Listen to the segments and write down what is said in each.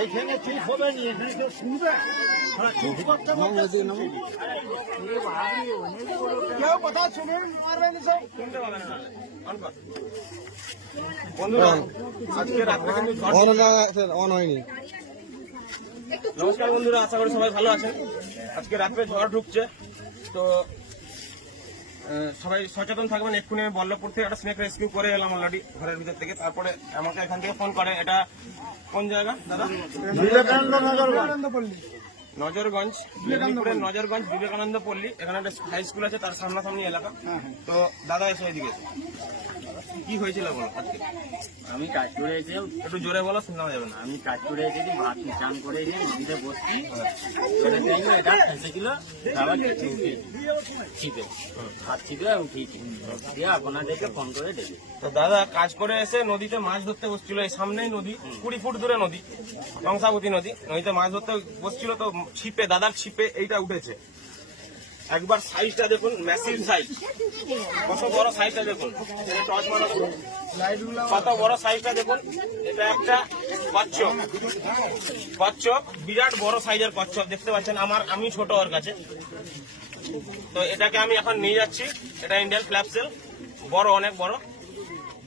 এইখানে ঠিক হবে নি, এখানে শুনবে কেউ কথা শুনুন, মারবেন সব শুনতে পাবেন না। বন্ধুরা আজকে রাত্রে কিন্তু অন হয়নি। নমস্কার বন্ধুরা, আশা করি সবাই ভালো আছেন। আজকে রাত্রে ঝড় ঢুকছে, তো সবাই সচেতন থাকবেন। এক্ষুনি আমি বল্লভপুর থেকে একটা স্নেক রেস্কিউ করে এলাম অলরেডি ঘরের ভিতর থেকে। তারপরে আমাকে এখান থেকে ফোন করে। এটা কোন জায়গা দাদা? নজরগঞ্জ, মেদিনীপুরের নজরগঞ্জ বিবেকানন্দ পল্লী। এখানে একটা হাই স্কুল আছে, তার সামনাসামনি এলাকা। তো দাদা এসে এদিকে কি হয়েছিল বলো আজকে? আমি কাজ করে এসে, একটু জোরে বলো, শোনা যাবে না। আমি কাজ করে এসেছি, ভাত চান করে এসে নদীতে বসছি, এটা ফেসেছিল ছিপে, হাত ছিপে উঠিয়েছি দিয়ে আপনাদেরকে ফোন করে ডেকে। তো দাদা কাজ করে এসে নদীতে মাছ ধরতে বসছিল। এই সামনেই নদী, 20 ফুট দূরে নদী, কংসাবতী নদী। নদীতে মাছ ধরতে বসছিল, তো ছিপে, দাদার ছিপে এইটা উঠেছে। একবার সাইজটা দেখুন, ম্যাসিভ সাইজ, কত বড় সাইজটা দেখুন। কত বড় সাইজটা দেখুন। এটা একটা কচ্ছপ, কচ্ছপ বিরাট বড় সাইজের কচ্ছপ দেখতে পাচ্ছেন। আমি ছোট ওর কাছে। তো এটাকে আমি এখন নিয়ে যাচ্ছি। এটা ইন্ডিয়ান ফ্ল্যাপসেল, বড়, অনেক বড়।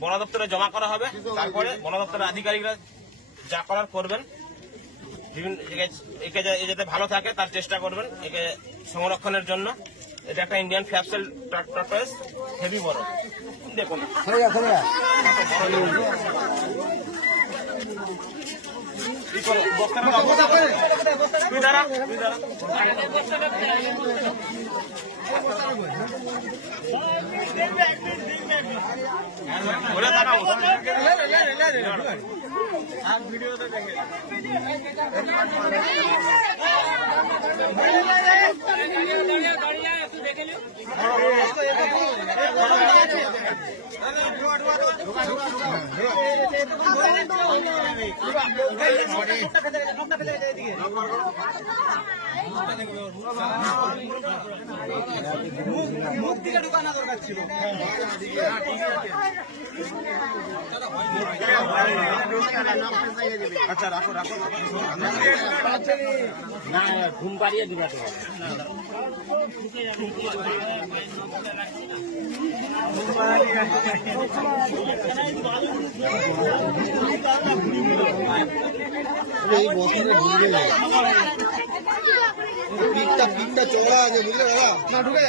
বন দপ্তরে জমা করা হবে। তারপরে বন দপ্তরের আধিকারিকরা যা করার করবেন, বিভিন্ন একে যাতে ভালো থাকে তার চেষ্টা করবেন, একে সংরক্ষণের জন্য। এটা একটা ইন্ডিয়ান ফ্ল্যাপসেল টর্টয়েস, হেভি বড়। দেখুন ভিডিওতে দেখে মুখ দিকে ঢুকানো দরকার ছিল। আচ্ছা রাখো রাখো, না ঘুম পাড়িয়ে দিবা তো। এই বছরে ঢুকবে পিকটা চওড়া আছে, বুঝলে দাদা? না ঢুকে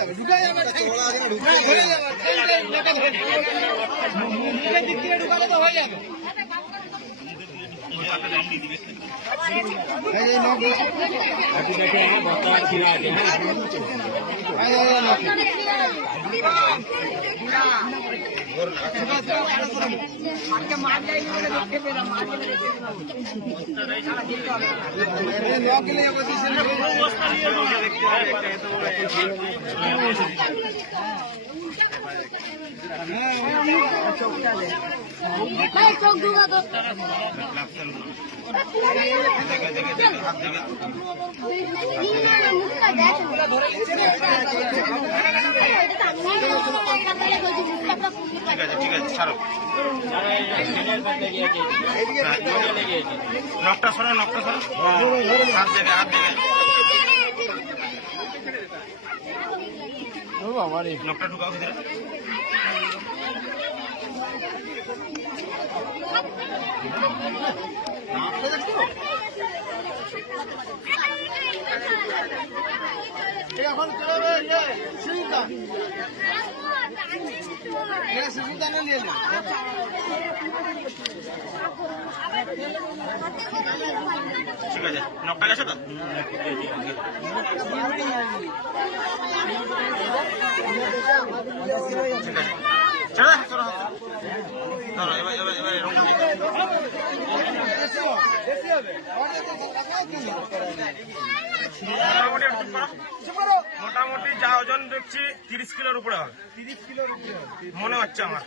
যাবে, চওড়া আছে না, ঢুকে যাবে। ঢুকালে তো হয়ে যাবে। चौक दूंगा तो ঠিক আছে ছাড়ো। নখটা সরো, নখটা সরো, হাত দেবে, হাত দেবে। নখটা ঢুকাও ভিতরে। এখন চলবে শিশুটা নিয়ে যান। ঠিক আছে, নখটা গেছে তো? ছেড়ে দে, ছেড়ে দে। ধরো, এবার এরকম করে দিতে হবে। মোটামুটি একটু করো। মোটামুটি যা ওজন দেখছি 30 কিলোর উপরে হবে, মনে হচ্ছে আমার।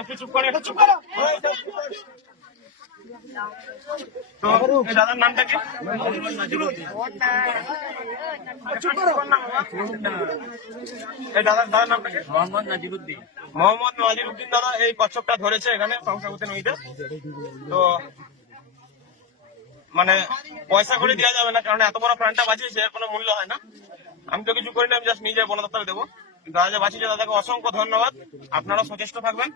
একটু চুপ করে, একটু চুপ করো। তো এই দাদার নামটা কি? এই দাদার নামটা কি? মোহাম্মদ নাজিরুদ্দিন। মোহাম্মদ নাজিরুদ্দিন দাদা এই কচ্ছপটা ধরেছে এখানে কংসাবতী নদীতে। তো মানে পয়সা করে দেওয়া যাবে না, কারণ এত বড় প্রাণটা বাঁচিয়েছে, এর কোনো মূল্য হয় না। আমি তো কিছু করি না, আমি জাস্ট নিজে বন দপ্তরে দেবো। দাদা যে বাঁচিয়েছে দাদাকে অসংখ্য ধন্যবাদ। আপনারা সচেষ্ট থাকবেন,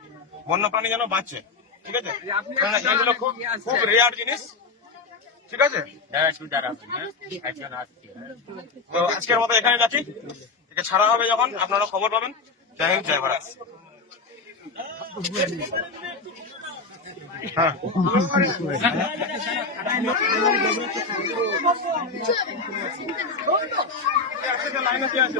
বন্যপ্রাণী যেন বাঁচে, ঠিক আছে? কারণ এগুলো খুব খুব রেয়ার জিনিস, ঠিক আছে? তো আজকের মতো এখানে রাখি, একে ছাড়া হবে যখন আপনারা খবর পাবেন। জয় হিন্দ, জয় ভারত। হ্যাঁ, লাইনে কি আছে?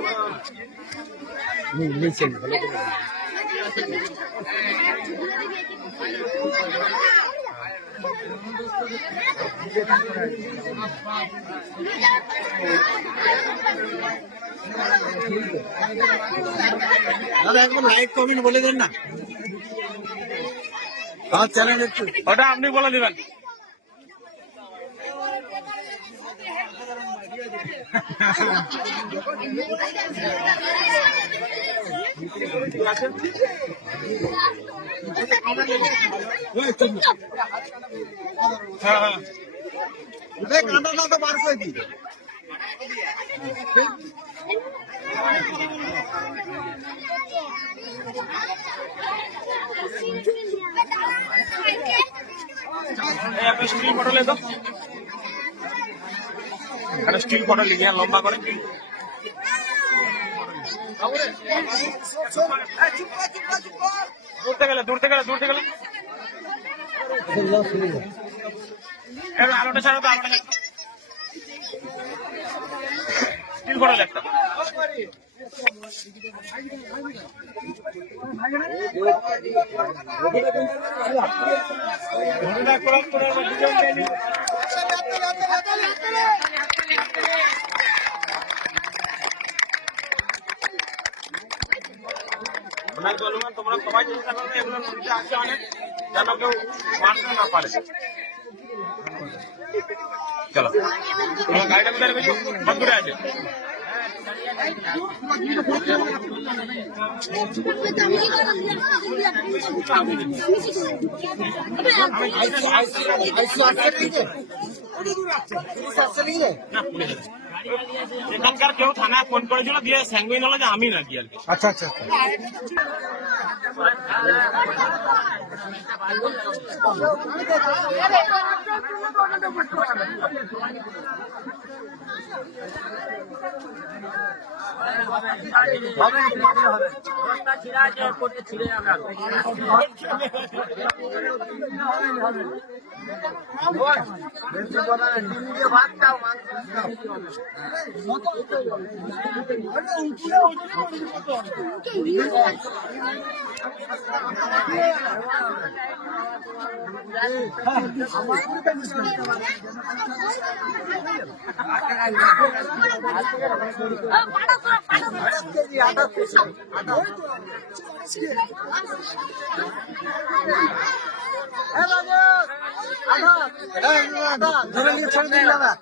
দাদা একবার লাইক কমেন্ট বলে দেন না, আমার চ্যানেল একটু। ওটা আপনি বলে দিবেন। হ্যাঁ হ্যাঁ, কাঁটাটা তো বার করে দিই। এই আপনি স্টিল বটলে তো একটা স্টিল বটল নিয়ে লম্বা করে দূরতে গেলে আলোটা ছাড়া তো আলোটা স্টিল বটল একটা। তোমরা সবাই চেষ্টা করবে এগুলো নদীতে আসছে অনেক, যেন কেউ মারতে না পারে। চলো, তোমার গাড়িটা কোথায় রেখেছো? দূরে আছে। এখানকার কেউ থানায় ফোন করেছিল, দিয়ে স্যাঙ্গুইন হলো যে আমি নাকি আর কি। আচ্ছা আচ্ছা, ছিঁড়ে যাবে। ধরে নিয়ে ছেড়ে দিন দাদা।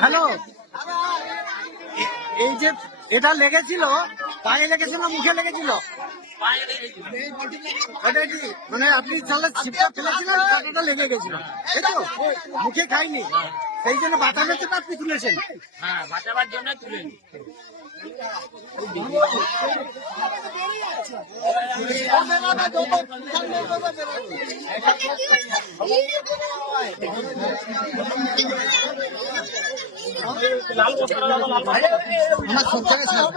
হ্যালো, এই যে এটা লেগেছিল, পায়ে লেগেছিল না মুখে লেগেছিল? এটা কি মানে আপনি তাহলে ছিপটা ফেলেছিলেন, কাঁটাটা লেগে গেছিল, এই তো? মুখে খাইনি, সেই জন্য বাঁচানোর জন্য আপনি তুলেছেন? হ্যাঁ, বাঁচাবার জন্য তুলে লাল বস্তাটা দাও, লাল বস্তা। আমার সব জায়গায় ছাড়।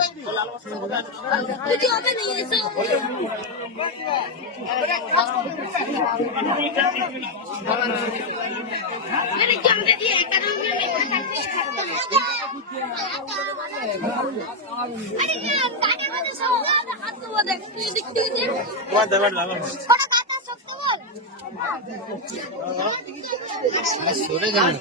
তোমার দেবার লাগানো সরে যান।